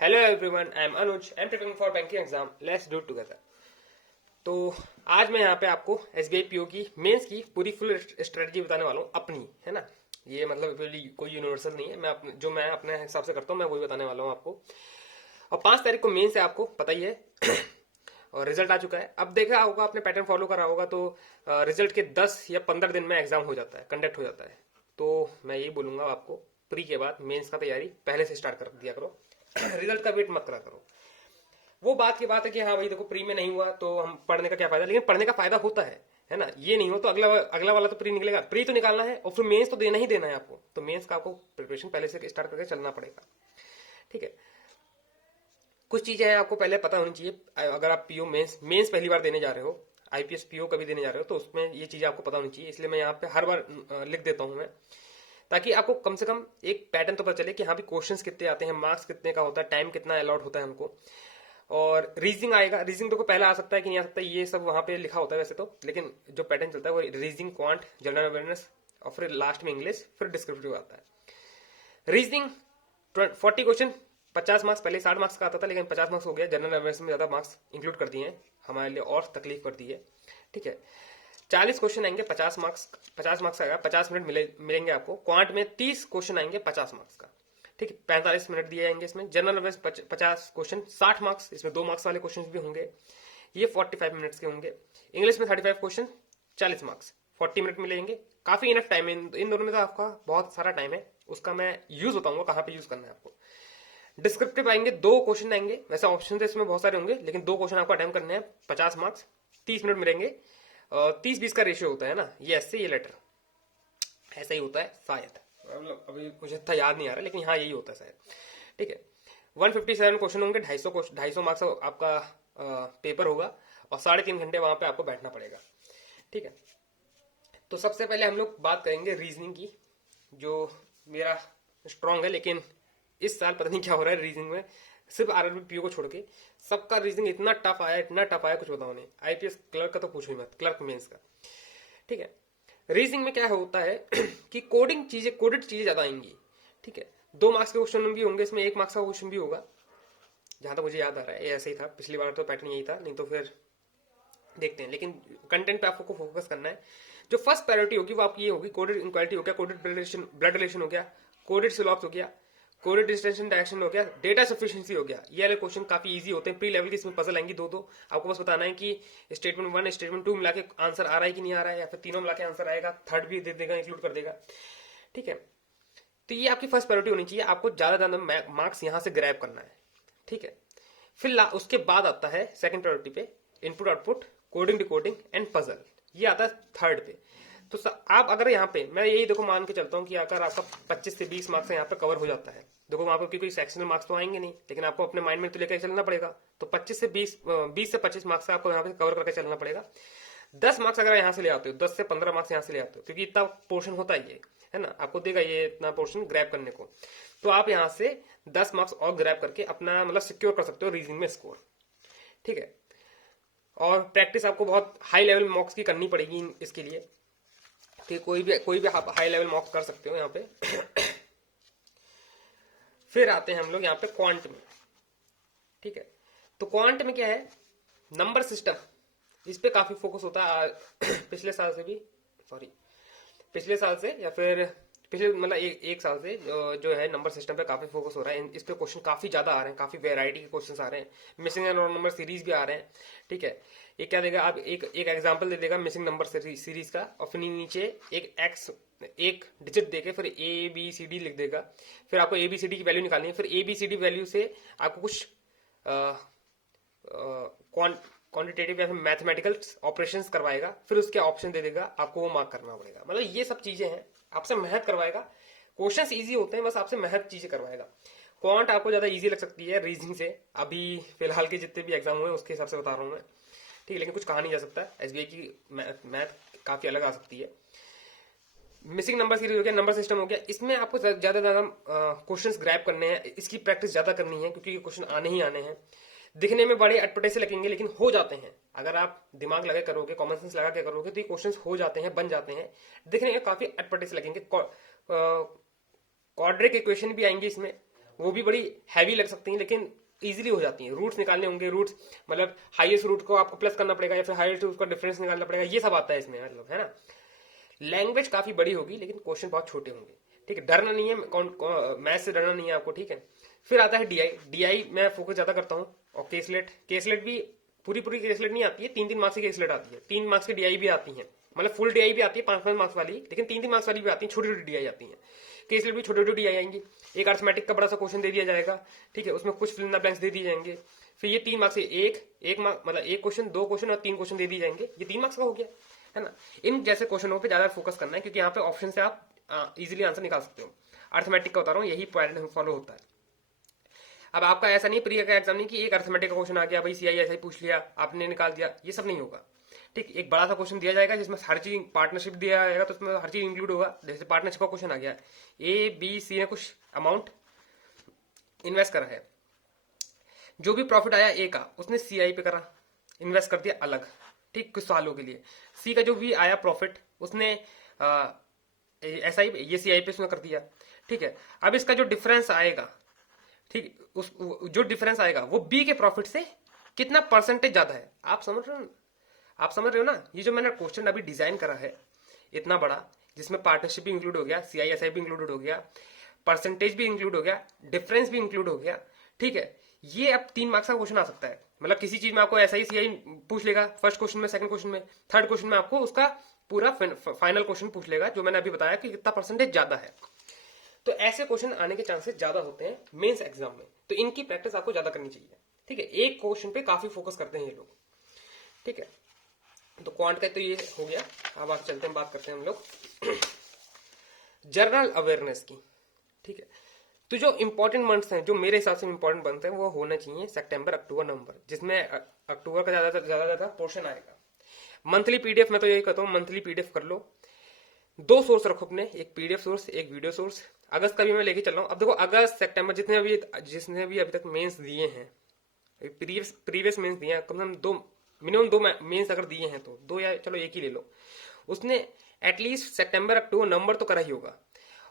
Hello everyone, I am Anuj. I am preparing for banking exam. Let's do together. तो आज मैं यहाँ पे आपको एसबीआई पीओ की मेंस की पूरी फुल स्ट्रेटजी बताने वाला हूँ अपनी, है ना। ये मतलब कोई यूनिवर्सल नहीं है। मैं अपने हिसाब से करता हूँ, मैं वही बताने वाला हूँ आपको। और 5 तारीख को मेंस है, आपको पता ही है। और रिजल्ट आ चुका है। अब देखा होगा आपने, पैटर्न फॉलो करा होगा, तो रिजल्ट के 10 या 15 दिन में एग्जाम हो जाता है, कंडक्ट हो जाता है। तो मैं यही बोलूंगा आपको, प्री के बाद मेंस का तैयारी पहले से स्टार्ट कर दिया करो। रिजल्ट का वेट मत करा करो। वो बात की बात है कि हाँ भाई देखो, प्री में नहीं हुआ तो हम पढ़ने का क्या फायदा, लेकिन पढ़ने का फायदा होता है ना। ये नहीं हो तो अगला अगला वाला तो प्री निकलेगा। प्री तो निकालना है और फिर मेंस तो देना ही देना है आपको। तो मेंस का आपको प्रिपरेशन पहले से स्टार्ट करके चलना पड़ेगा, ठीक है। कुछ चीजें हैं आपको पहले पता होनी चाहिए। अगर आप पीओ मेंस मेंस पहली बार देने जा रहे हो, आईपीएस पीओ कभी देने जा रहे हो, तो उसमें ये चीजें आपको पता होनी चाहिए। इसलिए मैं यहाँ पे हर बार लिख देता हूँ मैं, ताकि आपको कम से कम एक पैटर्न तो पता चले कि हाँ भी क्वेश्चंस कितने आते हैं, मार्क्स कितने का होता है, टाइम कितना अलॉट होता है हमको। और रीजनिंग आएगा। रीजनिंग तो पहला आ सकता है कि नहीं आ सकता, ये सब वहां पे लिखा होता है वैसे तो, लेकिन जो पैटर्न चलता है वो रीजनिंग, क्वांट, जनरल अवेयरनेस, और फिर लास्ट में इंग्लिश, फिर डिस्क्रिप्टिव आता है। Reasoning 40 question, 50 marks. पहले 60 मार्क्स का आता था, लेकिन 50 मार्क्स हो गया। जनरल अवेयरनेस में ज्यादा मार्क्स इंक्लूड कर दिए हैं, हमारे लिए और तकलीफ कर दी है, ठीक है। 40 क्वेश्चन आएंगे, 50 मार्क्स। 50 मार्क्स आएगा, 50 मिनट मिलेंगे आपको। क्वांट में 30 क्वेश्चन आएंगे 50 मार्क्स का, ठीक है। 45 मिनट दिए जाएंगे इसमें। General awareness 50 question, 60 marks. इसमें 2 मार्क्स वाले क्वेश्चन भी होंगे, ये 45 मिनट्स के होंगे। इंग्लिश में 35 क्वेश्चन, 40 मार्क्स, 40 मिनट मिलेंगे। काफी इनफ टाइम है इन दोनों में, तो आपका बहुत सारा टाइम है। उसका मैं यूज बताऊंगा कहाँ पे यूज करना है आपको। डिस्क्रिप्टिव आएंगे, 2 क्वेश्चन आएंगे। वैसे ऑप्शन तो इसमें बहुत सारे होंगे, लेकिन 2 क्वेश्चन आपको अटेम्प्ट करने हैं। 50 मार्क्स, 30 मिनट मिलेंगे। 30-20 का रेशियो होता है ना, ये ऐसे, ये लेटर ऐसा ही होता है शायद। मतलब अभी मुझे इतना याद नहीं आ रहा, लेकिन हाँ यही होता है शायद, ठीक है। 157 क्वेश्चन होंगे, 250 मार्क्स आपका पेपर होगा। और 3.5 घंटे वहां पे आपको बैठना पड़ेगा, ठीक है। तो सबसे पहले हम लोग बात करेंगे रीजनिंग की, जो मेरा स्ट्रांग है। लेकिन इस साल पता नहीं क्या हो रहा है रीजनिंग में, सिर्फ आरआरबी पीओ को छोड़ के सबका रीजनिंग इतना टफ आया, इतना टफ आया, कुछ बताओ नहीं। आईपीएस क्लर्क का तो पूछो ही मत, क्लर्क मेंस का, ठीक है। रीजनिंग में क्या होता है कि कोडेड चीजें ज्यादा आएंगी, ठीक है। 2 मार्क्स के क्वेश्चन भी होंगे इसमें, 1 मार्क्स का क्वेश्चन भी होगा, जहां तक मुझे याद आ रहा है। ये ऐसे ही था पिछली बार, तो पैटर्न यही था, नहीं तो फिर देखते हैं। लेकिन कंटेंट पे आपको फोकस करना है। जो फर्स्ट प्रायोरिटी होगी वो आपकी ये होगी, कोडेड इनक्वालिटी हो गया, कोडेड ब्लड रिलेशन हो गया, कोडेड सिलॉप्स हो गया, कोडेड डिस्टेंशन डायरेक्शन हो गया, डेटा सफिशिएंसी हो गया। ये वाले क्वेश्चन काफी इजी होते हैं। प्री लेवल की इसमें पजल आएंगी दो। आपको बस बताना है कि स्टेटमेंट 1 स्टेटमेंट 2 मिला के आंसर आ रहा है कि नहीं आ रहा है, या फिर तीनों मिला के आंसर आएगा, थर्ड भी दे देगा, इंक्लूड कर देगा, ठीक है। तो ये आपकी फर्स्ट प्रायोरिटी होनी चाहिए। आपको ज्यादा मार्क्स यहां से ग्रैब करना है, ठीक है। फिर उसके बाद आता है सेकंड प्रायोरिटी पे input output, coding decoding and puzzle. ये आता है थर्ड पे। तो आप अगर यहाँ पे, मैं यही देखो मान के चलता हूँ कि अगर आपका 25 से 20 मार्क्स यहाँ पे कवर हो जाता है, देखो वहां पर कोई सेक्शनल मार्क्स तो आएंगे नहीं, लेकिन आपको अपने माइंड में तो लेकर चलना पड़ेगा। तो 20 से 25 मार्क्स आपको यहाँ पे कवर करके चलना पड़ेगा। 10 मार्क्स अगर यहाँ से ले आते हो, 10 से 15 मार्क्स यहाँ से ले आते हो, क्योंकि इतना पोर्शन होता है ना, आपको देगा ये इतना पोर्शन ग्रैब करने को। तो आप यहाँ से 10 मार्क्स और ग्रैब करके अपना मतलब सिक्योर कर सकते हो रीजनिंग में स्कोर, ठीक है। और प्रैक्टिस आपको बहुत हाई लेवल मॉक्स की करनी पड़ेगी इसके लिए, कि कोई भी आप हाई लेवल मॉक्स कर सकते हो यहाँ पे। फिर आते हैं हम लोग यहाँ पे क्वांट में, ठीक है। तो क्वांट में क्या है, नंबर सिस्टम, इस पे काफी फोकस होता है। पिछले साल से भी, सॉरी पिछले साल से या फिर पिछले मतलब एक साल से जो है नंबर सिस्टम पे काफी फोकस हो रहा है। इस पे क्वेश्चन काफी ज्यादा आ रहे हैं, काफी वेराइटी के क्वेश्चन आ रहे हैं। मिसिंग नंबर सीरीज भी आ रहे हैं, ठीक है। ये क्या देगा, आप एक एग्जांपल दे देगा मिसिंग नंबर सीरीज का, और फिर नीचे एक डिजिट देके फिर ए बी सी डी लिख देगा। फिर आपको ए बी सी डी की वैल्यू निकालनी है। फिर A B C D value से आपको कुछ क्वांटिटेटिव या फिर मैथमेटिकल ऑपरेशंस करवाएगा। फिर उसके ऑप्शन दे देगा, आपको वो मार्क करना पड़ेगा। मतलब ये सब चीजें हैं, आपसे मेहनत करवाएगा। क्वेश्चंस इजी होते हैं, बस आपसे मेहनत चीजें करवाएगा। क्वांट आपको ज्यादा इजी लग सकती है रीजनिंग से, अभी फिलहाल के जितने भी एग्जाम हुए उसके हिसाब से बता रहा हूँ मैं, ठीक है। लेकिन कुछ कहा नहीं जा सकता, एसबीआई की मैथ काफी अलग आ सकती है। मिसिंग नंबर सीरीज हो गया, नंबर सिस्टम हो गया, इसमें आपको ज्यादा क्वेश्चंस ग्रैब करने हैं, इसकी प्रैक्टिस ज्यादा करनी है, क्योंकि ये क्वेश्चन आने ही आने हैं। दिखने में बड़े अटपटे से लगेंगे, लेकिन हो जाते हैं। अगर आप दिमाग लगा करोगे, कॉमन सेंस लगा के करोगे, तो ये क्वेश्चंस हो जाते हैं, बन जाते हैं। दिखने में काफी अटपटे से लगेंगे। क्वाड्रिक इक्वेशन भी आएंगी इसमें, वो भी बड़ी हैवी लग सकती हैं लेकिन इजीली हो जाती हैं। रूट्स निकालने होंगे, रूट्स मतलब हाईएस्ट रूट को आपको प्लस करना पड़ेगा या फिर हाईएस्ट रूट का डिफरेंस निकालना पड़ेगा, ये सब आता है इसमें, मतलब है ना। लैंग्वेज काफी बड़ी होगी लेकिन क्वेश्चन बहुत छोटे होंगे, ठीक है। डरना नहीं है, मैथ से डरना नहीं है आपको, ठीक है। फिर आता है डीआई। डीआई मैं फोकस ज्यादा करता हूँ। और केसलेट, केसलेट भी पूरी पूरी केसलेट नहीं आती है, 3-3 मार्क्स की केसलेट आती है, 3 मार्क्स की डीआई भी आती है, मतलब फुल डीआई भी आती है 5-5 मार्क्स वाली, लेकिन 3-3 मार्क्स वाली भी आती है, छोटी छोटी डीआई आती है। केसलेट भी छोटी छोटी डीआई आएंगी। एक अर्थमेटिक का बड़ा सा क्वेश्चन दे दिया जाएगा, ठीक है, उसमें कुछ फिल इन द ब्लैंक्स दे दिए जाएंगे। फिर ये 3 मार्क्स से एक मार्क, मतलब एक क्वेश्चन, 2 क्वेश्चन और 3 क्वेश्चन दे दिए जाएंगे, ये 3 मार्क्स का हो गया, है ना। इन जैसे क्वेश्चनों पे ज्यादा फोकस करना है क्योंकि यहाँ पे ऑप्शन से आप इजीली आंसर निकाल सकते हो। अर्थमेटिक का बता रहा हूँ, यही पैटर्न फॉलो होता है। अब आपका ऐसा नहीं प्री का एग्जाम नहीं कि एक अर्थमेटिक का क्वेश्चन आ गया, भाई सीआई ऐसा ही पूछ लिया आपने निकाल दिया, ये सब नहीं होगा, ठीक। एक बड़ा सा क्वेश्चन दिया जाएगा जिसमें हर चीज, पार्टनरशिप दिया जाएगा तो उसमें हर चीज इंक्लूड होगा। जैसे पार्टनरशिप का क्वेश्चन आ गया, ए बी सी ने कुछ अमाउंट इन्वेस्ट करा है, जो भी प्रॉफिट आया ए का उसने सीआई पे करा, इन्वेस्ट कर दिया अलग, ठीक, कुछ सालों के लिए। सी का जो भी आया प्रॉफिट उसने ऐसा ही ये सीआई पे उसने कर दिया, ठीक है। अब इसका जो डिफरेंस आएगा, ठीक, उस जो डिफरेंस आएगा वो बी के प्रॉफिट से कितना परसेंटेज ज्यादा है, आप समझ रहे हो, आप समझ रहे हो ना। ये जो मैंने क्वेश्चन अभी डिजाइन करा है इतना बड़ा, जिसमें पार्टनरशिप भी इंक्लूड हो गया, सीआईएसआई भी इंक्लूड हो गया, परसेंटेज भी इंक्लूड हो गया, डिफरेंस भी इंक्लूड हो गया, ठीक है। ये अब 3 मार्क्स का क्वेश्चन आ सकता है, मतलब किसी चीज में आपको ऐसा ही सीआई पूछ लेगा फर्स्ट क्वेश्चन में, सेकंड क्वेश्चन में, थर्ड क्वेश्चन में आपको उसका पूरा फाइनल क्वेश्चन पूछ लेगा, जो मैंने अभी बताया कि कितना परसेंटेज ज्यादा है। तो ऐसे क्वेश्चन आने के चांसेस ज्यादा होते हैं मेंस एग्जाम में, तो इनकी प्रैक्टिस आपको ज्यादा करनी चाहिए, ठीक है। एक क्वेश्चन पे काफी फोकस करते हैं ये लोग, ठीक है। तो क्वांट का तो ये हो गया। अब आप चलते हैं, बात करते हैं हम लोग जनरल अवेयरनेस की, ठीक है। तो जो इंपॉर्टेंट मंथ्स हैं, जो मेरे हिसाब से इंपॉर्टेंट मंथ हैं, वो होना चाहिए सितंबर, अक्टूबर, नवंबर, जिसमें अक्टूबर का ज्यादा पोर्शन आएगा। मंथली पीडीएफ, मैं तो यही कहता हूँ मंथली पीडीएफ कर लो। 2 सोर्स रखो अपने, एक पीडीएफ सोर्स, एक वीडियो सोर्स। अगस्त का भी मैं लेके चल रहा हूँ। अब देखो अगस्त सितंबर जिसने भी अभी तक मेंस दिए हैं, प्रीवियस मेंस दिए हैं, कम से कम 2, मिनिमम 2 मेंस अगर दिए हैं तो 2 या चलो एक ही ले लो, उसने एटलीस्ट सितंबर, अक्टूबर, नवंबर तो करा ही होगा,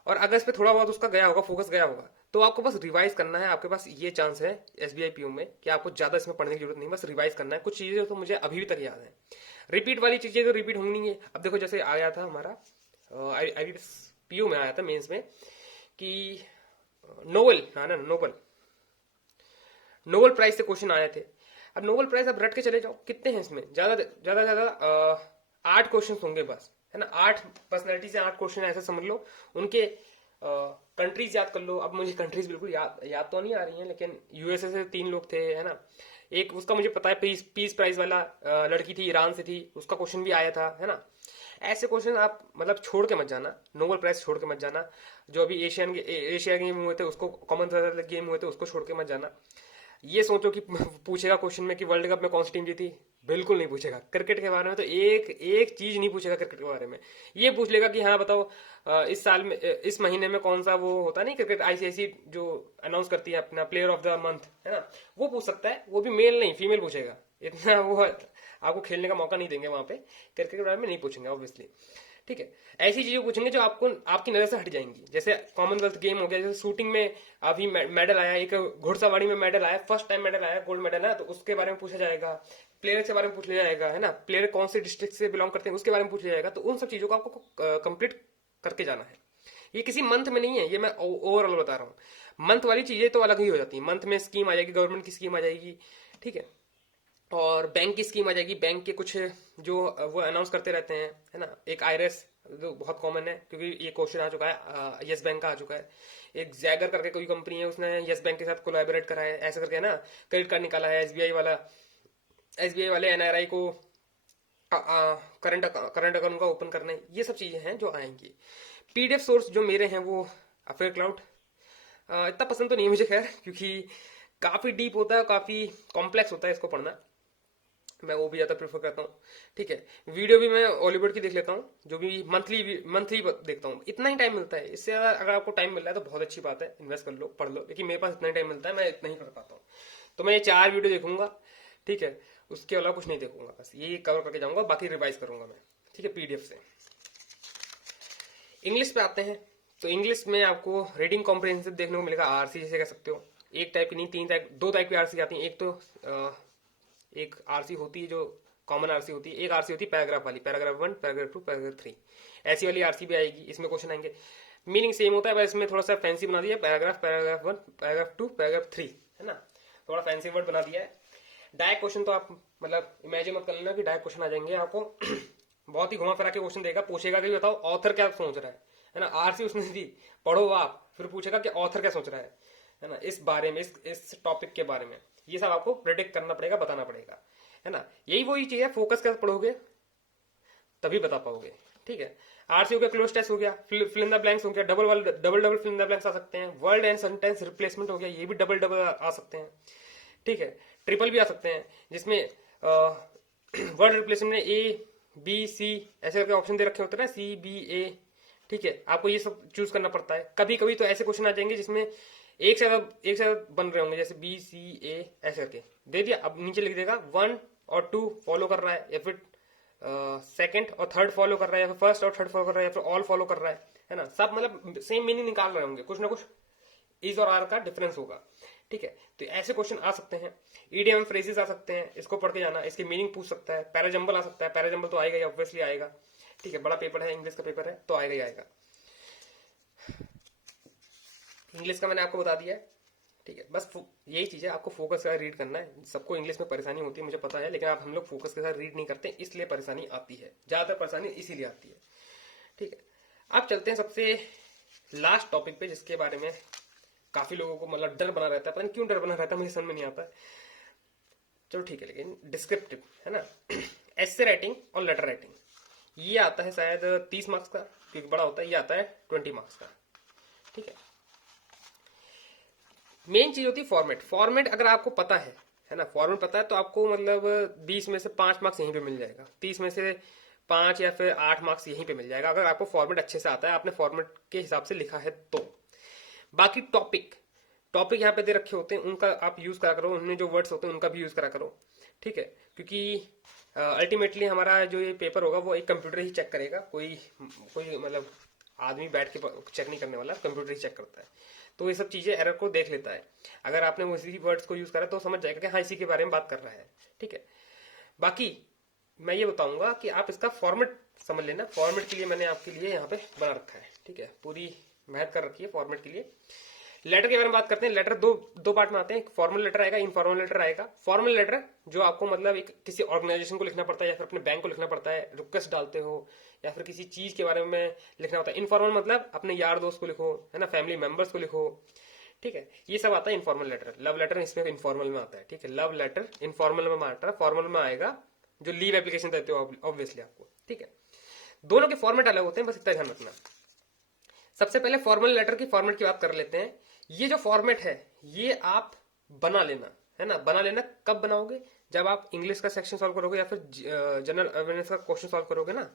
और अगस्त पे थोड़ा बहुत उसका गया होगा, फोकस गया होगा। तो आपको बस रिवाइज करना है, आपके पास ये चांस है एसबीआई पीओ में कि आपको ज्यादा इसमें पढ़ने की जरूरत नहीं, बस रिवाइज करना है। कुछ चीजें तो मुझे अभी भी तक याद है, रिपीट वाली चीजें तो रिपीट होंगी है। अब देखो जैसे आया था हमारा पीओ में आया था मेंस में कि नोबेल, हाँ ना, नोबेल प्राइज से क्वेश्चन आए थे। अब नोबेल प्राइज आप रट के चले जाओ, कितने हैं इसमें, ज्यादा 8 क्वेश्चन होंगे बस, है ना। 8 पर्सनैलिटी से 8 क्वेश्चन ऐसे समझ लो, उनके कंट्रीज याद कर लो। अब मुझे कंट्रीज बिल्कुल याद तो नहीं आ रही हैं, लेकिन यूएसए से 3 लोग थे, है ना। एक उसका मुझे पता है, पीस प्राइज वाला लड़की थी, ईरान से थी, उसका क्वेश्चन भी आया था, है ना। ऐसे क्वेश्चन आप मतलब छोड़ के मत जाना, नोबेल प्राइज छोड़ के मत जाना। जो अभी एशिया गेम हुए थे उसको, कॉमनवेल्थ गेम हुए थे उसको छोड़ के मत जाना। ये सोचो कि पूछेगा क्वेश्चन में कि वर्ल्ड कप में कौन सी टीम जीती, बिल्कुल नहीं पूछेगा। क्रिकेट के बारे में तो एक चीज नहीं पूछेगा क्रिकेट के बारे में। ये पूछ लेगा कि हाँ बताओ इस साल में, इस महीने में कौन सा वो होता नहीं क्रिकेट, आईसीआईसी जो अनाउंस करती है अपना प्लेयर ऑफ द मंथ, है ना, वो पूछ सकता है। वो भी मेल नहीं, फीमेल पूछेगा। इतना वो आपको खेलने का मौका नहीं देंगे वहां पे, क्रिकेट के बारे में नहीं पूछेंगे ऑब्वियसली, ठीक है। ऐसी चीजें पूछेंगे जो आपको, आपकी नजर से हट जाएंगी। जैसे कॉमनवेल्थ गेम हो गया, जैसे शूटिंग में अभी मेडल आया, एक घुड़सवारी में मेडल आया, फर्स्ट टाइम मेडल आया, गोल्ड मेडल है, तो उसके बारे में पूछा जाएगा। प्लेयर के बारे में पूछ लिया जाएगा, है ना, प्लेयर कौन से डिस्ट्रिक्ट से बिलोंग करते हैं उसके बारे में पूछ लिया जाएगा। तो उन सब चीजों को आपको कंप्लीट करके जाना है। ये किसी मंथ में नहीं है, ये मैं ओवरऑल बता रहा हूँ। मंथ वाली चीजें तो अलग ही हो जाती है, मंथ में स्कीम आ जाएगी, गवर्नमेंट की स्कीम आ जाएगी, ठीक है, और बैंक की स्कीम आ जाएगी। बैंक के कुछ जो वो अनाउंस करते रहते हैं, है ना। एक आईरेस जो बहुत कॉमन है, क्योंकि ये क्वेश्चन आ चुका है, यस बैंक का आ चुका है। एक जैगर करके कोई कंपनी है, उसने यस बैंक के साथ कोलैबोरेट करा है, ऐसा करके ना क्रेडिट कार्ड निकाला है एसबीआई वाला। एसबीआई वाले एनआरआई को करंट अकाउंट का ओपन करना है। ये सब चीजें हैं जो आएंगी। पीडीएफ सोर्स जो मेरे हैं वो अफेयर क्लाउड, इतना पसंद तो नहीं है मुझे खैर, क्योंकि काफी डीप होता है, काफी कॉम्प्लेक्स होता है इसको पढ़ना, मैं वो भी ज्यादा प्रेफर करता हूँ, ठीक है। वीडियो भी मैं हॉलीवुड की देख लेता हूँ, जो भी मंथली देखता हूँ। इतना ही टाइम मिलता है, इससे ज्यादा अगर आपको टाइम मिल रहा है तो बहुत अच्छी बात है, इन्वेस्ट कर लो, पढ़ लो, लेकिन मेरे पास इतना ही टाइम मिलता है, मैं इतना ही कर पाता हूँ। तो मैं ये 4 वीडियो देखूंगा, ठीक है, उसके अलावा कुछ नहीं देखूंगा, बस ये कवर करके जाऊंगा, बाकी रिवाइज करूंगा मैं, ठीक है, पीडीएफ से। इंग्लिश पे आते हैं। तो इंग्लिश में आपको रीडिंग कॉम्प्रिहेंसिव देखने को मिलेगा, आरसी जैसे कह सकते हो। एक टाइप की नहीं, तीन टाइप, दो टाइप की आरसी आती है। एक तो एक आरसी होती है जो कॉमन आरसी होती है, एक आरसी होती है पैराग्राफ वाली, पैराग्राफ 1, पैराग्राफ 2, पैराग्राफ 3, ऐसी वाली आरसी भी आएगी। इसमें क्वेश्चन आएंगे, मीनिंग सेम होता है, बस इसमें थोड़ा सा फैंसी बना दिया, पैराग्राफ, पैराग्राफ 1, पैराग्राफ 2, पैराग्राफ 3, है ना, थोड़ा फैंसी वर्ड बना दिया है। डायरेक्ट क्वेश्चन तो आप मतलब इमेजिन मत कर लेना कि डायरेक्ट क्वेश्चन आ जाएंगे आपको। बहुत ही घुमा फिरा के क्वेश्चन देगा, पूछेगा कि बताओ ऑथर क्या सोच रहा है ना, आरसी उसने दी, पढ़ो आप, फिर पूछेगा कि ऑथर क्या सोच रहा है ना, इस बारे में, इस टॉपिक के बारे में, ये सब आपको प्रेडिक्ट करना पड़ेगा, बताना पड़ेगा, है ना। यही वही चीज है, फोकस कैसे पढ़ोगे तभी बता पाओगे, ठीक है। आरसी हो गया, क्लोज टेस्ट हो गया, फिल इन द ब्लैंक्स हो गया, double double fill in the blanks आ सकते हैं, वर्ड एंड सेंटेंस रिप्लेसमेंट हो गया, ये भी डबल डबल आ सकते हैं, ठीक है। ट्रिपल भी आ सकते हैं, जिसमें वर्ड रिप्लेसमेंट में ए बी सी ऐसे करके ऑप्शन दे रखे होते हैं ना, सी बी ए, ठीक है, आपको ये सब चूज करना पड़ता है। कभी कभी तो ऐसे क्वेश्चन आ जाएंगे जिसमें एक से ज्यादा बन रहे होंगे, जैसे बी सी ए ऐसे करके दे दिया, अब नीचे लिख देगा 1 और 2 फॉलो कर रहा है, या फिर सेकंड और थर्ड फॉलो कर रहा है, या फिर फर्स्ट और थर्ड फॉलो कर रहा है, या फिर ऑल फॉलो कर रहा है ना, सब मतलब सेम मीनिंग निकाल रहे होंगे, कुछ ना कुछ इज और आर का डिफरेंस होगा, ठीक है। तो ऐसे क्वेश्चन आ सकते हैं। ईडीएम फ्रेजेस आ सकते हैं, इसको पढ़ के जाना, इसकी मीनिंग पूछ सकता है। पैराजंबल आ सकता है, पैराजंबल तो आएगा ही, ऑब्वियसली आएगा, ठीक है, बड़ा पेपर है, इंग्लिश का पेपर है तो आएगा ही आएगा। इंग्लिश का मैंने आपको बता दिया है, ठीक है। बस यही चीज है, आपको फोकस के साथ रीड करना है। सबको इंग्लिश में परेशानी होती है, मुझे पता है, लेकिन आप हम लोग फोकस के साथ रीड नहीं करते, इसलिए परेशानी आती है, ज्यादातर परेशानी इसीलिए आती है, ठीक है। अब चलते हैं सबसे लास्ट टॉपिक पे, जिसके बारे में काफी लोगों को मतलब डर बना रहता है, पता नहीं क्यों डर बना रहता है, मुझे समझ में नहीं आता। चलो ठीक है, लेकिन डिस्क्रिप्टिव है ना, एसे राइटिंग और लेटर राइटिंग, ये आता है शायद 30 मार्क्स का, क्योंकि बड़ा होता है, ये आता है 20 मार्क्स का, ठीक है। मेन चीज होती है फॉर्मेट। फॉर्मेट अगर आपको पता है ना, फॉर्मेट पता है तो आपको मतलब 20 में से 5 मार्क्स यहीं पे मिल जाएगा, 30 में से 5 या फिर 8 मार्क्स यहीं पे मिल जाएगा, अगर आपको फॉर्मेट अच्छे से आता है, आपने फॉर्मेट के हिसाब से लिखा है तो। बाकी टॉपिक यहाँ पे दे रखे होते हैं, उनका आप यूज करा करो, उनमें जो वर्ड्स होते हैं उनका भी यूज करा करो, ठीक है, क्योंकि अल्टीमेटली हमारा जो ये पेपर होगा वो एक कंप्यूटर ही चेक करेगा, कोई मतलब आदमी बैठ के चेक नहीं करने वाला, कंप्यूटर ही चेक करता है, तो ये सब चीजें एरर को देख लेता है। अगर आपने उसी वर्ड्स को यूज करा तो समझ जाएगा कि हाँ इसी के बारे में बात कर रहा है, ठीक है। बाकी मैं ये बताऊंगा कि आप इसका फॉर्मेट समझ लेना, फॉर्मेट के लिए मैंने आपके लिए यहाँ पे बना रखा है, ठीक है, पूरी मेहनत कर रखी है फॉर्मेट के लिए। लेटर के बारे में बात करते हैं। लेटर दो पार्ट में आते हैं, एक फॉर्मल लेटर आएगा, इनफॉर्मल लेटर आएगा। फॉर्मल लेटर जो आपको मतलब एक किसी ऑर्गेनाइजेशन को लिखना पड़ता है, या फिर अपने बैंक को लिखना पड़ता है, रिक्वेस्ट डालते हो, या फिर किसी चीज के बारे में लिखना होता है। इनफॉर्मल मतलब अपने यार दोस्त को लिखो, है ना, फैमिली मेंबर्स को लिखो, ठीक है, ये सब आता है इनफॉर्मल लेटर। लव लेटर इसमें इनफॉर्मल में आता है, ठीक है, लव लेटर इनफॉर्मल में आता है, फॉर्मल में आएगा जो लीव एप्लीकेशन देते हो ऑब्वियसली आपको, ठीक है। दोनों के फॉर्मेट अलग होते हैं, बस इतना ध्यान रखना। सबसे पहले फॉर्मल लेटर की फॉर्मेट की बात कर लेते हैं। ये जो फॉर्मेट है ये आप बना लेना, है ना, बना लेना। कब बनाओगे? जब आप इंग्लिश का सेक्शन सॉल्व करोगे या फिर जनरल अवेयरनेस का क्वेश्चन सॉल्व करोगे ना,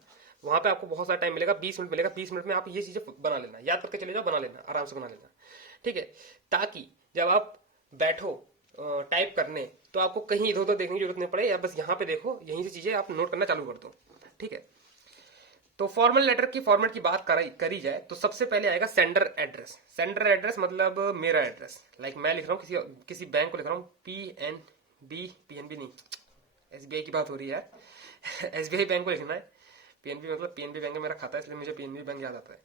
वहां पे आपको बहुत सारा टाइम मिलेगा, 20 मिनट मिलेगा। 20 मिनट में आप ये चीजें बना लेना, याद करके चले जाओ, बना लेना, आराम से बना लेना, ठीक है, ताकि जब आप बैठो टाइप करने तो आपको कहीं इधर उधर देखने की जरूरत नहीं पड़े, या बस यहाँ पे देखो, यहीं से चीजें आप नोट करना चालू कर दो, ठीक है। तो फॉर्मल लेटर की फॉर्मेट की बात करी जाए तो सबसे पहले आएगा सेंडर एड्रेस। सेंडर एड्रेस मतलब मेरा एड्रेस, लाइक मैं लिख रहा हूँ किसी बैंक को लिख रहा हूँ, पीएनबी नहीं, एसबीआई की बात हो रही है यार एसबीआई बैंक को लिखना है। पीएनबी मतलब पीएनबी बैंक में मेरा खाता है, इसलिए मुझे पीएनबी बैंक याद आता है।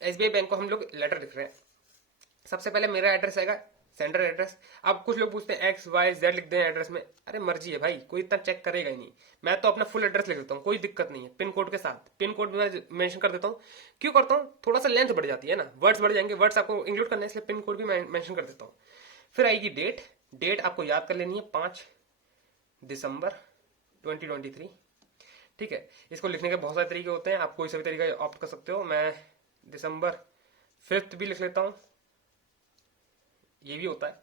एसबीआई बैंक को हम लोग लेटर लिख रहे हैं, सबसे पहले मेरा एड्रेस आएगा, सेंडर एड्रेस। अब कुछ लोग पूछते हैं XYZ लिख दें एड्रेस में, अरे मर्जी है भाई, कोई इतना चेक करेगा ही नहीं। मैं तो अपना फुल एड्रेस लिख देता हूँ, कोई दिक्कत नहीं है, पिन कोड के साथ। पिन कोड मैं मेंशन कर देता हूँ, क्यों करता हूँ, थोड़ा सा लेंथ बढ़ जाती है ना, वर्ड्स बढ़ जाएंगे, वर्ड्स आपको इंक्लूड करना है, इसलिए पिन कोड भी मैं मेंशन कर देता हूँ। फिर आएगी डेट। डेट आपको याद कर लेनी है, 5 दिसंबर 2023, ठीक है। इसको लिखने के बहुत सारे तरीके होते हैं, आप कोई सा भी तरीका ऑप्ट कर सकते हो। मैं दिसंबर 5 भी लिख लेता हूँ, ये भी होता है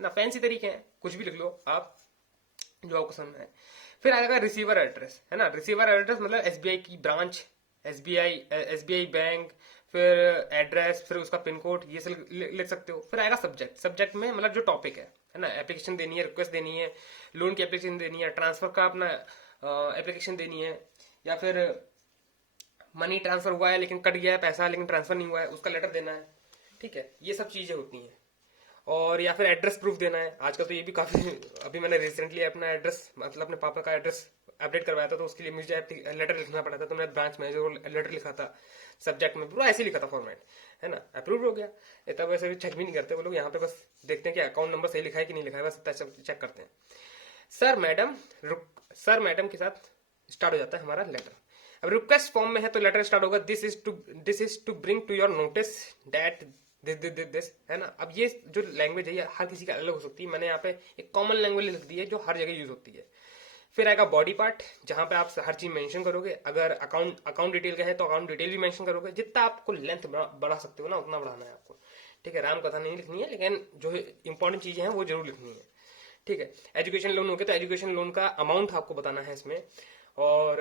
ना, फैंसी तरीके हैं, कुछ भी लिख लो आप, जो आपको समझ है। फिर आएगा रिसीवर एड्रेस, है ना। रिसीवर एड्रेस मतलब एसबीआई की ब्रांच, एसबीआई बैंक, फिर एड्रेस, फिर उसका पिन कोड, ये सब लिख सकते हो। फिर आएगा सब्जेक्ट। सब्जेक्ट में मतलब जो टॉपिक है ना, एप्लीकेशन देनी है, रिक्वेस्ट देनी है, लोन की एप्लीकेशन देनी है, ट्रांसफर का अपना एप्लीकेशन देनी है, या फिर मनी ट्रांसफर हुआ है लेकिन कट गया है पैसा लेकिन ट्रांसफर नहीं हुआ है, उसका लेटर देना है। ठीक है, ये सब चीजें होती हैं। और या फिर एड्रेस प्रूफ देना है। आजकल तो ये भी काफी अभी मैंने रिसेंटली अपना एड्रेस मतलब अपने पापा का एड्रेस अपडेट करवाया था, तो उसके लिए मुझे लेटर लिखना पड़ा था, तो मैंने ब्रांच मैनेजर को लेटर लिखा था, सब्जेक्ट में पूरा ऐसे लिखा था फॉर्मेट, है ना, अप्रूव हो गया। ये तब वैसे भी चेक भी नहीं करते वो लोग, यहाँ पे बस देखते हैं कि अकाउंट नंबर सही लिखा है कि नहीं लिखा है, बस चेक करते हैं। सर मैडम सर मैडम के साथ स्टार्ट हो जाता है हमारा लेटर। अब रिक्वेस्ट फॉर्म में है तो लेटर स्टार्ट होगा, this is to bring to your notice that this, है ना। अब ये जो लैंग्वेज है ये हर किसी का अलग हो सकती है, मैंने यहाँ पे एक कॉमन लैंग्वेज लिख दी है जो हर जगह यूज होती है। फिर आएगा बॉडी पार्ट, जहां पे आप हर चीज मेंशन करोगे। अगर अकाउंट डिटेल का है तो अकाउंट डिटेल भी मेंशन करोगे, जितना आपको लेंथ बढ़ा सकते हो ना उतना बढ़ाना है आपको। ठीक है, राम कथा नहीं लिखनी है, लेकिन जो इंपॉर्टेंट चीजें हैं वो जरूर लिखनी है। ठीक है, एजुकेशन लोन हो गया तो एजुकेशन लोन का अमाउंट आपको बताना है इसमें। और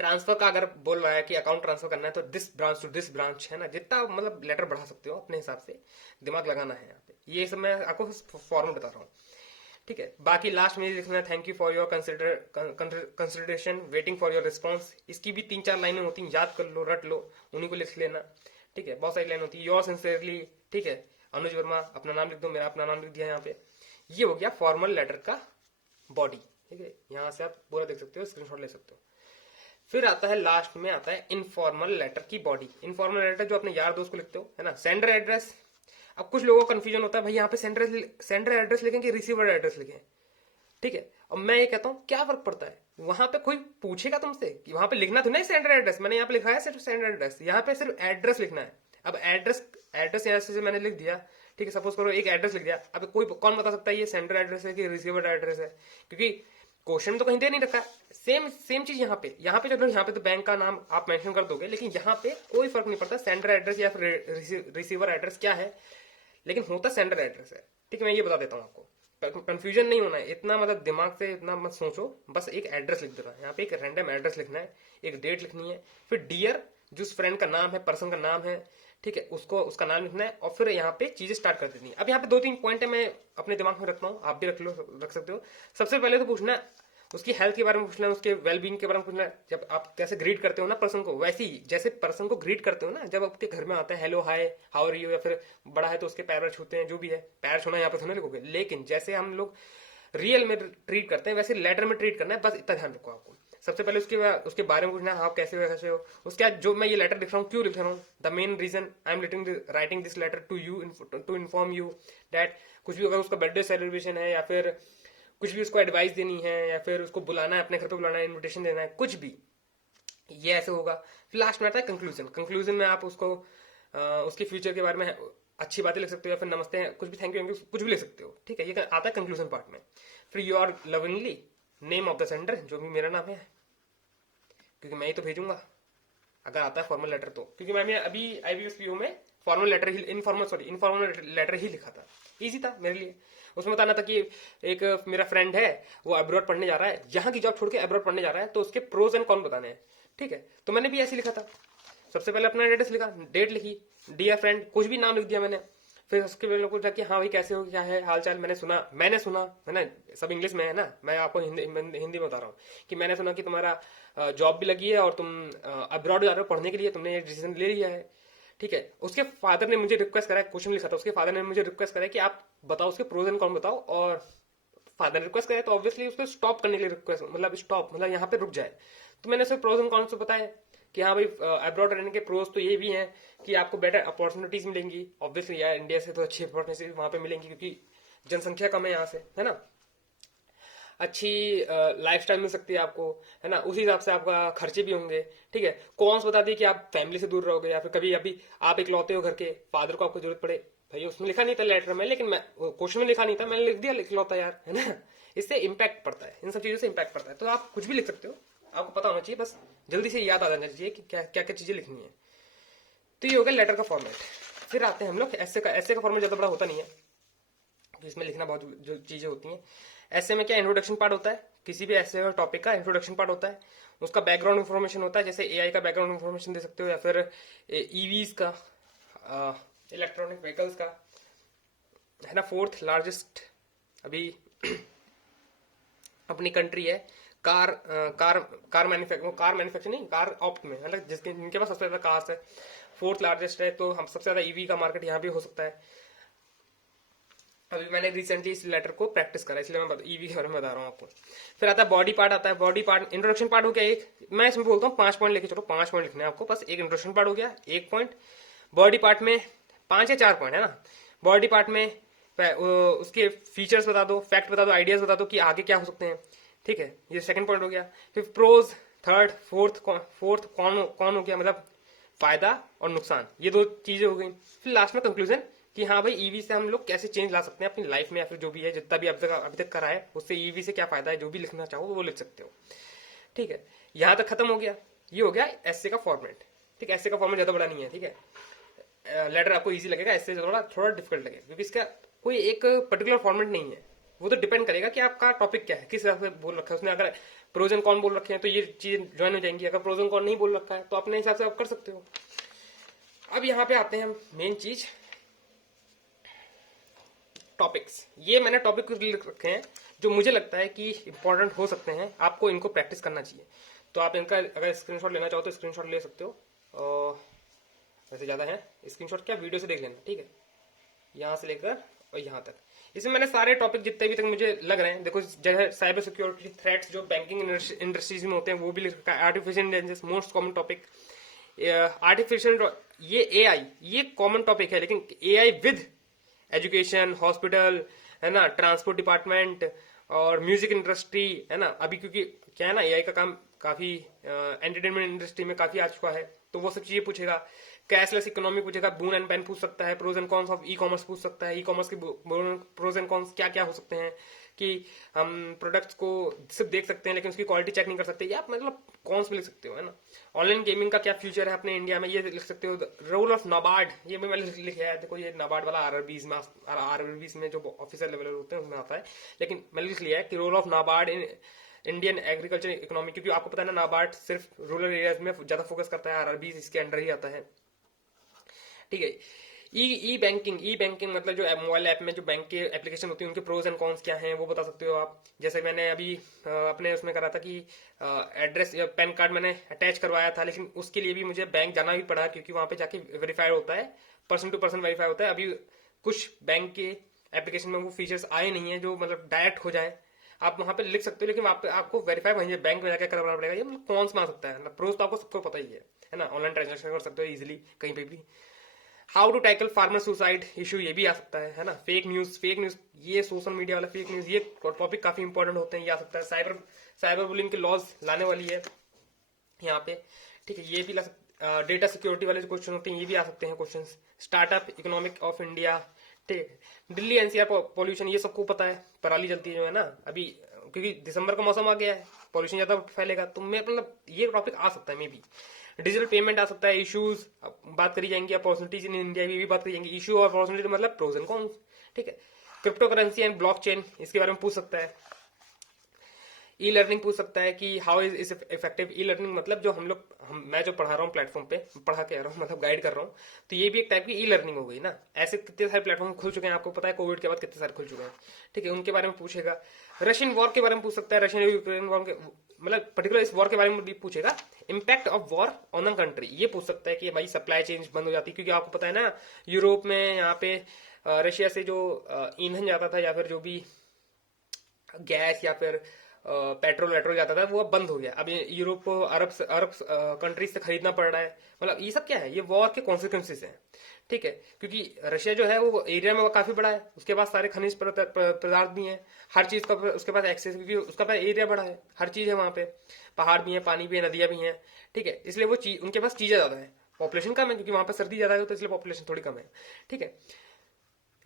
ट्रांसफर का अगर बोल रहा है कि अकाउंट ट्रांसफर करना है तो this branch to this branch, है ना, जितना मतलब लेटर बढ़ा सकते हो अपने हिसाब से, दिमाग लगाना है यहाँ पे। ये सब मैं आपको फॉर्मेट बता रहा हूँ। ठीक है, बाकी लास्ट में लिखना है thank you for your consideration, waiting for your response. इसकी भी 3-4 लाइनें होती हैं, याद कर लो, रट लो, उन्हीं को लिख लेना। ठीक है, बहुत सारी लाइन होती है। योर सिंसियरली, ठीक है, अनुज वर्मा, अपना नाम लिख दो, मेरा अपना नाम लिख दिया यहाँ पे। ये हो गया फॉर्मल लेटर का बॉडी। ठीक है, यहाँ से आप पूरा देख सकते हो, स्क्रीनशॉट ले सकते हो। फिर आता है लास्ट में आता है इनफॉर्मल लेटर की बॉडी। इनफॉर्मल लेटर जो अपने यार दोस्त को लिखते हो, है ना। सेंडर एड्रेस, अब कुछ लोगों को कंफ्यूजन होता है भाई यहाँ पे सेंडर एड्रेस लिखें कि रिसीवर एड्रेस लिखें। ठीक है, अब मैं ये कहता हूँ क्या फर्क पड़ता है, वहां पे कोई पूछेगा तुमसे कि वहां पे लिखना तो नहीं सेंडर एड्रेस, मैंने यहाँ पे लिखा है सिर्फ सेंडर एड्रेस, यहाँ पे सिर्फ एड्रेस लिखना है। अब एड्रेस यहाँ से मैंने लिख दिया, ठीक है, सपोज करो एक एड्रेस लिख दिया। अब कोई कौन बता सकता है ये सेंडर एड्रेस है कि रिसीवर एड्रेस है, क्योंकि क्वेश्चन तो कहीं दे नहीं रखा। सेम चीज यहाँ पे चलो, यहाँ पे तो बैंक का नाम आप मेंशन कर दोगे, लेकिन यहाँ पे कोई फर्क नहीं पड़ता सेंडर एड्रेस या फिर रिसीवर एड्रेस क्या है, लेकिन होता सेंडर एड्रेस है। ठीक है, मैं ये बता देता हूँ आपको, कंफ्यूजन नहीं होना है इतना, मतलब दिमाग से इतना मत सोचो, बस एक एड्रेस लिख देना। यहाँ पे एक रैंडम एड्रेस लिखना है, एक डेट लिखनी है, फिर डियर जिस फ्रेंड का नाम है, पर्सन का नाम है, ठीक है, उसको उसका नाम लिखना है, और फिर यहाँ पे चीजें स्टार्ट कर देनी है। अब यहाँ पे 2-3 पॉइंट है, मैं अपने दिमाग में रखता हूँ, आप भी रख सकते हो। सबसे पहले तो पूछना है उसकी हेल्थ के बारे में, पूछना है उसके वेलबींग के बारे में पूछना है। जब आप कैसे ग्रीट करते हो ना पर्सन को, वैसे ही जैसे पर्सन को ग्रीट करते हो ना, जब आपके घर में आता है hello hi how are you, या फिर बड़ा है तो उसके पैर छूते हैं, जो भी है, पैर छूना यहाँ पे थोड़ा लिखोगे, लेकिन जैसे हम लोग रियल में ट्रीट करते हैं वैसे लेटर में ट्रीट करना है, बस इतना ध्यान रखो आपको। सबसे पहले उसके बारे में पूछना है, आप कैसे हो। उसके बाद जो मैं ये लेटर लिख रहा हूँ क्यों लिख रहा हूँ, the main reason I am writing this letter to you to inform you that, कुछ भी अगर उसका बर्थडे सेलिब्रेशन है, या फिर कुछ भी उसको एडवाइस देनी है, या फिर उसको बुलाना है, अपने घर पे बुलाना है, इन्विटेशन देना है, कुछ भी, ये ऐसे होगा। फिर लास्ट में आता है कंक्लूजन में आप उसको उसके फ्यूचर के बारे में अच्छी बातें लिख सकते हो, या फिर नमस्ते, कुछ भी, थैंक यू, कुछ भी लिख सकते हो। ठीक है, ये आता है कंक्लूजन पार्ट में। फिर you are lovingly, name of the sender, जो भी मेरा नाम है, क्योंकि मैं ही तो भेजूंगा अगर आता है फॉर्मल लेटर तो, क्योंकि मैंने अभी IBSPO में फॉर्मल लेटर ही इनफॉर्मल लेटर ही लिखा था, इजी था मेरे लिए। उसमें बताना था कि एक मेरा फ्रेंड है, वो अब्रॉड पढ़ने जा रहा है, यहाँ की जॉब छोड़ के अब्रॉड पढ़ने जा रहा है, तो उसके प्रोज एंड कॉन बताने हैं। ठीक है, तो मैंने भी ऐसे लिखा था, सबसे पहले अपना एड्रेस लिखा, डेट लिखी, डियर फ्रेंड, कुछ भी नाम लिख दिया मैंने। फिर उसके बाद लोगों को जाके हाँ भाई कैसे हो, क्या है हाल चाल, मैंने सुना, है ना, सब इंग्लिश में है ना, मैं आपको हिंदी में बता रहा हूँ कि मैंने सुना कि तुम्हारा जॉब भी लगी है और तुम अब्रॉड जा रहे हो पढ़ने के लिए, तुमने ये डिसीजन ले लिया है। ठीक है, उसके फादर ने मुझे रिक्वेस्ट करा, क्वेश्चन लिखा था, उसके फादर ने मुझे रिक्वेस्ट करा कि आप बताओ उसके प्रोज एंड कॉन बताओ, और फादर रिक्वेस्ट करे तो ऑब्वियसली उसको स्टॉप करने के लिए रिक्वेस्ट, मतलब यहाँ पे रुक जाए। तो मैंने उसे प्रोज एंड कॉन्स बताया कि हाँ भाई अब्रॉड रहने के प्रोज तो ये भी हैं कि आपको बेटर अपॉर्चुनिटीज मिलेंगी, ऑब्वियसली यार इंडिया से तो अच्छी अपॉर्चुनिटीज वहां पे मिलेंगी, क्योंकि जनसंख्या कम है यहाँ से, है ना, अच्छी लाइफस्टाइल मिल सकती है आपको, है ना, उसी हिसाब से आपका खर्चे भी होंगे। ठीक है, कॉन्स बता दिए कि आप फैमिली से दूर रहोगे, या फिर कभी अभी आप इकलौते हो घर के, फादर को आपको जरूरत पड़े, भाई उसमें लिखा नहीं था लेटर में, लेकिन मैं क्वेश्चन में लिखा नहीं था, मैंने लिख दिया इकलौता यार, है ना। इससे इम्पैक्ट पड़ता है, इन सब चीजों से इम्पैक्ट पड़ता है। तो आप कुछ भी लिख सकते हो, आपको पता होना चाहिए, बस जल्दी से याद आ जाना चाहिए कि क्या क्या चीजें लिखनी है। तो ये हो गया लेटर का फॉर्मेट। फिर आते हैं हम लोग ऐसे का फॉर्मेट ज्यादा बड़ा होता नहीं है, तो इसमें लिखना बहुत जो चीजें होती हैं। ऐसे में क्या इंट्रोडक्शन पार्ट होता है, किसी भी ऐसे टॉपिक का इंट्रोडक्शन पार्ट होता है, उसका बैकग्राउंड इन्फॉर्मेशन होता है, जैसे AI का बैकग्राउंड इन्फॉर्मेशन दे सकते हो, या फिर EVs का, इलेक्ट्रॉनिक व्हीकल्स का, है ना, 4th लार्जेस्ट अभी अपनी कंट्री है, कार मैन्युफैक्चर नहीं, कार ऑप्ट में, मतलब जिनके पास सबसे ज्यादा कार्स है, फोर्थ लार्जेस्ट है, तो हम सबसे ज्यादा ईवी का मार्केट यहाँ भी हो सकता है। अभी मैंने रिसेंटली इस लेटर को प्रैक्टिस करा, इसलिए मैं ईवी के बारे में बता रहा हूँ आपको। फिर आता है बॉडी पार्ट, आता है बॉडी पार्ट। इंट्रोडक्शन पार्ट हो गया एक, मैं इसमें बोलता हूँ 5 पॉइंट लेके चलो, 5 पॉइंट लिखने हैं आपको, बस एक इंट्रोडक्शन पार्ट हो गया, 1 पॉइंट। बॉडी पार्ट में 5 या 4 पॉइंट है ना। बॉडी पार्ट में उसके फीचर्स बता दो, फैक्ट बता दो, आइडियाज बता दो कि आगे क्या हो सकते हैं, ठीक है, ये सेकंड पॉइंट हो गया। फिर प्रोज थर्ड, फोर्थ कौन हो गया, मतलब फायदा और नुकसान, ये 2 चीजें हो गई। फिर लास्ट में कंक्लूजन कि हाँ भाई ईवी से हम लोग कैसे चेंज ला सकते हैं अपनी लाइफ में, या फिर जो भी है जितना भी अभी तक करा है उससे ईवी से क्या फायदा है, जो भी लिखना चाहो वो लिख सकते हो, ठीक है। यहां तक खत्म हो गया, ये हो गया एस्से का फॉर्मेट, ठीक है। एस्से का फॉर्मेट ज्यादा बड़ा नहीं है, ठीक है। लेटर आपको इजी लगेगा, एस्से थोड़ा डिफिकल्ट लगेगा, क्योंकि इसका कोई एक पर्टिकुलर फॉर्मेट नहीं है, वो तो डिपेंड करेगा कि आपका टॉपिक क्या है, किस हिसाब से बोल रखा है उसने। अगर प्रोज एंड कॉन बोल रखे हैं तो ये चीज ज्वाइन हो जाएंगी, अगर प्रोज एंड कॉन नहीं बोल रखा है तो अपने हिसाब से आप कर सकते हो। अब यहाँ पे आते हैं हम मेन चीज, टॉपिक्स। ये मैंने टॉपिक लिख रखे हैं जो मुझे लगता है कि इंपॉर्टेंट हो सकते हैं, आपको इनको प्रैक्टिस करना चाहिए। तो आप इनका अगर स्क्रीनशॉट लेना चाहो तो स्क्रीनशॉट ले सकते हो, और वैसे ज्यादा है स्क्रीनशॉट क्या, वीडियो से देख लेना, ठीक है, यहाँ से लेकर और यहाँ तक। इसमें मैंने सारे टॉपिक जितने भी तक मुझे लग रहे हैं, देखो जैसे साइबर सिक्योरिटी थ्रेट्स जो बैंकिंग इंडस्ट्रीज में होते हैं वो भी लिख रखा है। Artificial intelligence most common topic, artificial, ये एआई, ये कॉमन टॉपिक है, लेकिन एआई विद एजुकेशन, हॉस्पिटल, है ना, ट्रांसपोर्ट डिपार्टमेंट और म्यूजिक इंडस्ट्री, है ना। अभी क्योंकि क्या है ना, एआई का काम काफी एंटरटेनमेंट इंडस्ट्री में काफी आ चुका है, तो वो सब चीजें पूछेगा। कैशलेस इकोनॉमी पूछेगा, बून एंड पेन पूछ सकता है, pros and cons of e commerce पूछ सकता है, ई कॉमर्स के प्रोज एंड कॉन्स क्या क्या हो सकते हैं, कि हम प्रोडक्ट्स को सिर्फ देख सकते हैं लेकिन उसकी क्वालिटी चेक नहीं कर सकते, या मतलब कॉन्स भी लिख सकते हो, है ना। ऑनलाइन गेमिंग का क्या फ्यूचर है अपने इंडिया में, ये लिख सकते हो। रोल ऑफ नाबार्ड, ये भी मैंने लिखा है, देखो ये नाबार्ड वाला आरआरबीज में जो ऑफिसर लेवल होते हैं उसमें आता है, लेकिन मैंने लिख लिया है कि role of NABARD in Indian agriculture economy, क्योंकि आपको पता है ना नाबार्ड सिर्फ रूरल एरियाज में ज्यादा फोकस करता है, आरआरबीज इसके अंडर ही आता है, ठीक है। ई बैंकिंग मतलब जो मोबाइल ऐप में जो बैंक के एप्लीकेशन होती है उनके प्रोज एंड कॉन्स क्या हैं वो बता सकते हो आप। जैसे मैंने अभी अपने उसमें करा था कि एड्रेस या पैन कार्ड मैंने अटैच करवाया था, लेकिन उसके लिए भी मुझे बैंक जाना भी पड़ा, क्योंकि वहां पे जाके वेरीफाइड होता है, पर्सन टू पर्सन वेरीफाई होता है। अभी कुछ बैंक के एप्लीकेशन में वो फीचर्स आए नहीं है जो मतलब डायरेक्ट हो जाए, आप वहां पे लिख सकते हो, लेकिन आपको वेरीफाई वहीं बैंक में जाकर करवाना पड़ेगा। ये मतलब कौन में आ सकता है, प्रोज तो आपको सबको पता ही है ना, ऑनलाइन ट्रांजेक्शन कर सकते हो इजिली कहीं पे भी। How to tackle farmer suicide issue, ये भी आ सकता है ना। फेक न्यूज ये सोशल मीडिया वाला फेक न्यूज, ये टॉपिक काफी इंपॉर्टेंट होते हैं, ये आ सकता है। साइबर बुलिंग के लॉज लाने वाली है यहाँ पे, ठीक है, ये भी ला सकते। डेटा सिक्योरिटी वाले जो क्वेश्चन होते हैं ये भी आ सकते हैं question. Startup economic of India, ठीक है। दिल्ली एनसीआर पॉल्यूशन, ये सबको पता है, पराली जलती है जो है ना अभी, क्योंकि दिसंबर का मौसम आ गया है, पॉल्यूशन ज्यादा फैलेगा, तो मैं मतलब ये टॉपिक आ सकता है मे बी। डिजिटल पेमेंट आ सकता है, इश्यूज बात करी जाएंगी, अपॉर्चुनिटीज इन इंडिया भी बात करी जाएंगी। इशू और अपॉर्चुनिटी मतलब प्रोज एंड कॉन्स, ठीक है। क्रिप्टो करेंसी एंड ब्लॉकचेन, इसके बारे में पूछ सकता है। ई लर्निंग पूछ सकता है कि how is effective e learning, मतलब जो मैं जो पढ़ा रहा हूँ प्लेटफॉर्म पे, पढ़ा के आ रहा हूँ मतलब गाइड कर रहा हूँ, तो ये भी एक टाइप की ई लर्निंग हो गई ना। ऐसे कितने सारे प्लेटफॉर्म खुल चुके हैं, आपको पता है कोविड के बाद कितने सारे खुल चुके हैं, ठीक है, उनके बारे में पूछेगा। रशियन वॉर के बारे में पूछ सकता है, रशियन यूक्रेन वॉर के मतलब पर्टिकुलर इस वॉर के बारे में भी पूछेगा। Impact of war on a country, ये पूछ सकता है कि भाई सप्लाई चेन बंद हो जाती है, क्योंकि आपको पता है ना यूरोप में यहाँ पे रशिया से जो ईंधन जाता था या फिर जो भी गैस या फिर पेट्रोल जाता था वो अब बंद हो गया। अब यूरोप को अरब कंट्रीज से खरीदना पड़ रहा है, मतलब ये सब क्या है, ये वॉर के कॉन्सिक्वेंसेस हैं, ठीक है। क्योंकि रशिया जो है वो एरिया में वो काफी बड़ा है, उसके पास सारे खनिज पदार्थ भी हैं, हर चीज का उसके पास एक्सेस, क्योंकि उसका पास एरिया बड़ा है, हर चीज है वहां पे, पहाड़ भी है, पानी भी है, नदियां भी हैं, ठीक है। इसलिए वो चीज उनके पास चीजें ज्यादा है, पॉपुलेशन कम है, क्योंकि वहां पर सर्दी ज्यादा है तो इसलिए पॉपुलेशन थोड़ी कम है, ठीक है।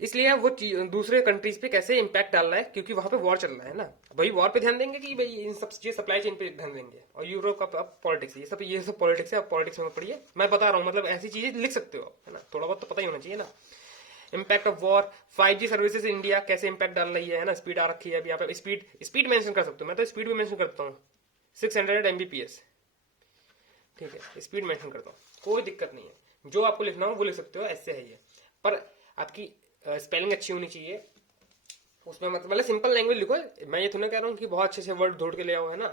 इसलिए वो दूसरे कंट्रीज पे कैसे इंपैक्ट डाल रहा है, क्योंकि वहां पे वॉर चल रहा है ना, भाई वॉर पे ध्यान देंगे कि भाई इन सब चीजें सप्लाई चेन पे ध्यान देंगे। और यूरोप का अब पॉलिटिक्स, ये सब पॉलिटिक्स है, अब पॉलिटिक्स में पढ़िए, मैं बता रहा हूँ, मतलब ऐसी चीजें लिख सकते हो, है ना, थोड़ा बहुत तो पता ही होना चाहिए ना। Impact of war, 5G services India कैसे इंपैक्ट डाल रही है ना, स्पीड आ रखी है अभी, यहाँ पे स्पीड मेंशन कर सकते हो, मैं तो स्पीड भी मेंशन करता हूँ 600 Mbps, ठीक है, स्पीड मेंशन करता हूँ, कोई दिक्कत नहीं है, जो आपको लिखना हो वो लिख सकते हो, ऐसे है ये। पर आपकी स्पेलिंग अच्छी होनी चाहिए उसमें, मतलब सिंपल लैंग्वेज लिखो। मैं ये थोड़ा कह रहा हूँ कि बहुत अच्छे से वर्ड ढूंढ के ले आओ, है ना,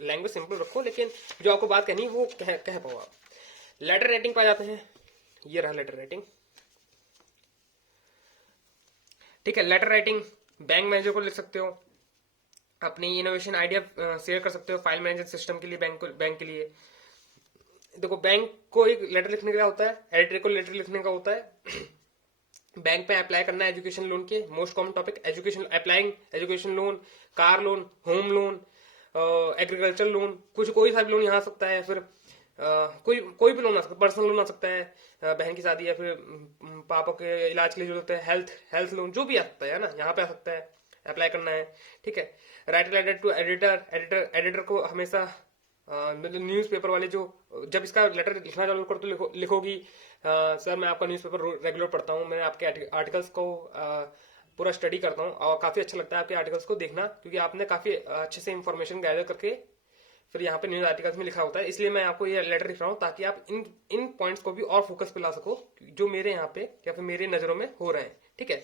लैंग्वेज सिंपल रखो, लेकिन जो आपको बात कहनी है वो कह पाओ आप। लेटर राइटिंग पे आ जाते हैं। ये रहा लेटर राइटिंग। ठीक है, लेटर राइटिंग बैंक मैनेजर को लिख सकते हो, अपनी इनोवेशन आइडिया शेयर कर सकते हो फाइल मैनेजमेंट सिस्टम के लिए, बैंक के लिए। देखो, बैंक को एक लेटर लिखने का होता है, एडिटर को लेटर लिखने का होता है। बैंक पे अप्लाई करना है एजुकेशन लोन के, most common topic education, applying education loan, car loan, home loan, agriculture loan, कुछ कोई सा भी लोन यहाँ आ सकता है। फिर कोई भी लोन आ सकता है, पर्सनल लोन आ सकता है, बहन की शादी या फिर पापा के इलाज के लिए जो होता है, हेल्थ लोन, जो भी आ सकता है ना, यहाँ पे आ सकता है, अप्लाई करना है। ठीक है, राइट लेटर टू एडिटर को हमेशा मतलब न्यूज पेपर वाले जो, जब इसका लेटर लिखना चालू करो तो लिखोगी सर मैं आपका न्यूज़पेपर रेगुलर पढ़ता हूँ, मैं आपके आर्टिकल्स को पूरा स्टडी करता हूँ और काफ़ी अच्छा लगता है आपके आर्टिकल्स को देखना, क्योंकि आपने काफ़ी अच्छे से इंफॉर्मेशन गैदर करके फिर यहाँ पे न्यूज आर्टिकल्स में लिखा होता है। इसलिए मैं आपको ये लेटर लिख रहा हूँ ताकि आप इन पॉइंट्स को भी और फोकस पे ला सको जो मेरे यहाँ पे या फिर मेरे नज़रों में हो रहे हैं। ठीक है,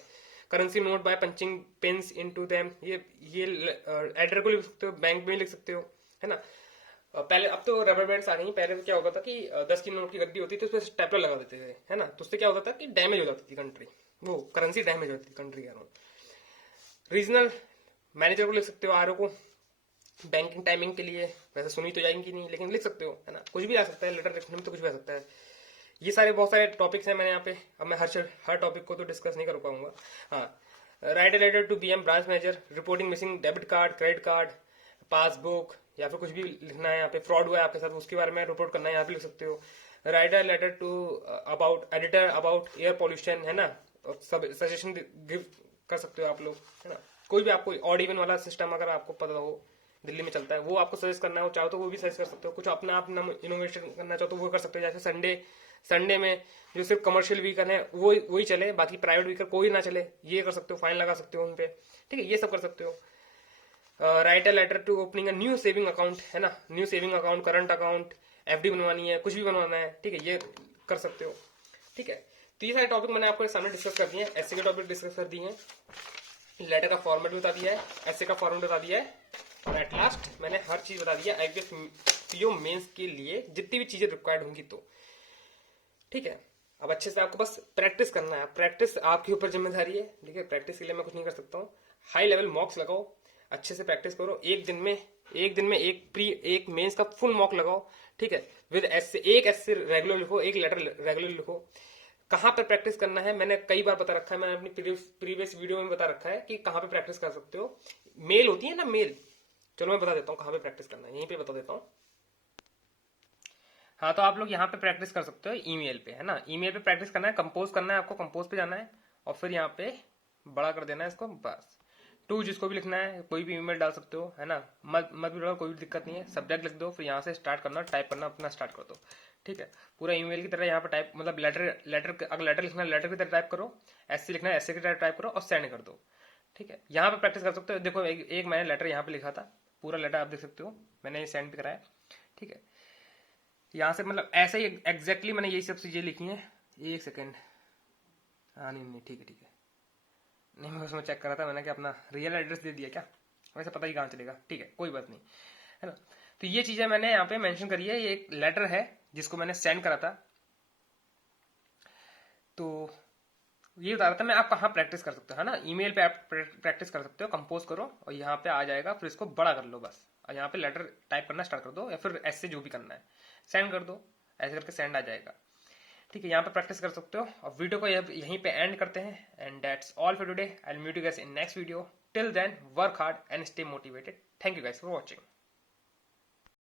currency note by punching pens into them, ये एडिटर को लिख सकते हो, बैंक में लिख सकते हो, है ना। पहले, अब तो रबर बैंड्स आ गई, पहले तो क्या होता था कि 10 की नोट की गड्डी होती थी, उस पर स्टेपलर लगा देते थे, है ना, तो उससे क्या होता था कि डैमेज हो जाती थी कंट्री, वो करेंसी डैमेज हो जाती थी कंट्री का। रीजनल मैनेजर को लिख सकते हो, आरओ को, बैंकिंग टाइमिंग के लिए, वैसे सुनी तो जाएंगी नहीं लेकिन लिख सकते हो, है ना, कुछ भी आ सकता है, लेटर लिखने में तो कुछ भी आ सकता है। ये सारे बहुत सारे टॉपिक्स हैं मैंने यहाँ पे, अब मैं हर टॉपिक को तो डिस्कस नहीं कर पाऊंगा। हाँ, write a letter to BM branch manager, reporting missing debit card, credit card, passbook, या फिर कुछ भी लिखना है यहाँ पे, फ्रॉड हुआ है आपके साथ उसके बारे में रिपोर्ट करना है, यहाँ पे लिख सकते हो। Write a letter to about editor about air pollution, है ना, सब सजेशन गिव कर सकते हो आप लोग, है ना। कोई भी आपको ऑड इवन वाला सिस्टम अगर आपको पता हो, दिल्ली में चलता है, वो आपको सजेस्ट करना हो चाहो तो वो भी सजेस्ट कर सकते हो। कुछ अपना इनोवेशन करना चाहो तो वो कर सकते हो, जैसे संडे में जो सिर्फ कमर्शियल व्हीकल है वही चले, बाकी प्राइवेट व्हीकल कोई ना चले, ये कर सकते हो, फाइन लगा सकते हो उन पे। ठीक है, ये सब कर सकते हो। Write a letter to opening a new saving account, है ना, new saving account, current account, FD बनवानी है, कुछ भी बनवाना है, ठीक है, ये कर सकते हो। ठीक है, तो ये सारे टॉपिक मैंने आपके सामने डिस्कस कर दिए हैं, एसए के टॉपिक डिस्कस कर दिए हैं, लेटर का फॉर्मेट बता दिया है, एसए का फॉर्मेट बता दिया है, और एट लास्ट मैंने हर चीज बता दिया आईपीएस पीओ मेंस के लिए जितनी भी चीजें रिक्वायर्ड होंगी। तो ठीक है, अब अच्छे से आपको बस प्रैक्टिस करना है, प्रैक्टिस आपके ऊपर जिम्मेदारी है। ठीक है, प्रैक्टिस के लिए मैं कुछ नहीं कर सकता हूँ। हाई लेवल मॉक्स लगाओ, अच्छे से प्रैक्टिस करो, एक दिन में एक मेंस का फुल मॉक लगाओ। ठीक है, विद एसए, एक एसए रेगुलर लिखो, एक लेटर रेगुलर लिखो। कहाँ पर प्रैक्टिस करना है मैंने कई बार बता रखा है, मैंने अपनी प्रीवियस वीडियो में बता रखा है कि कहाँ पे प्रैक्टिस कर सकते हो। मेल होती है ना, मेल, चलो मैं बता देता हूँ कहाँ पे प्रैक्टिस करना है, यहीं पे बता देता हूँ। हाँ, तो आप लोग यहाँ पे प्रैक्टिस कर सकते हो ईमेल पे, है ना, ईमेल पे प्रैक्टिस करना है, कंपोज करना है आपको, कंपोज पे जाना है और फिर यहाँ पे बड़ा कर देना है इसको, बस। टू जिसको भी लिखना है कोई भी ईमेल डाल सकते हो, है ना, मत भी डालो, कोई भी दिक्कत नहीं है, सब्जेक्ट लिख दो, फिर यहाँ से स्टार्ट करना, टाइप करना अपना स्टार्ट कर दो। ठीक है, पूरा ईमेल की तरह यहाँ पे टाइप, मतलब लेटर अगर लेटर लिखना है लेटर की तरह टाइप करो, एससी लिखना है एससी की तरह टाइप करो और सेंड कर दो। ठीक है, यहाँ पे प्रैक्टिस कर सकते हो। देखो एक मैंने लेटर यहाँ पे लिखा था, पूरा लेटर आप देख सकते हो, मैंने ये सेंड भी कराया। ठीक है, यहाँ से मतलब ऐसे ही एग्जैक्टली मैंने यही सब चीजें लिखी हैं। एक सेकेंड, हाँ नहीं ठीक है, नहीं मैं उसमें चेक कर रहा था, मैंने क्या अपना रियल एड्रेस दे दिया क्या, वैसे पता ही कहाँ चलेगा। ठीक है, कोई बात नहीं, है ना। तो ये चीजें मैंने यहाँ पे मेंशन करी है, ये एक लेटर है जिसको मैंने सेंड करा था। तो ये बता रहा था मैं, आप कहाँ प्रैक्टिस कर सकते हो, है ना, ईमेल पे आप प्रैक्टिस कर सकते हो, कंपोज करो और यहाँ पे आ जाएगा, फिर इसको बड़ा कर लो बस, और यहाँ पे लेटर टाइप करना स्टार्ट कर दो या फिर ऐसे जो भी करना है सेंड कर दो, ऐसे करके सेंड आ जाएगा। ठीक है, यहाँ पे प्रैक्टिस कर सकते हो। और वीडियो को यहीं पे एंड करते हैं, and that's all for today. I will meet you guys in next video. Till then work hard and stay motivated. Thank you guys for watching.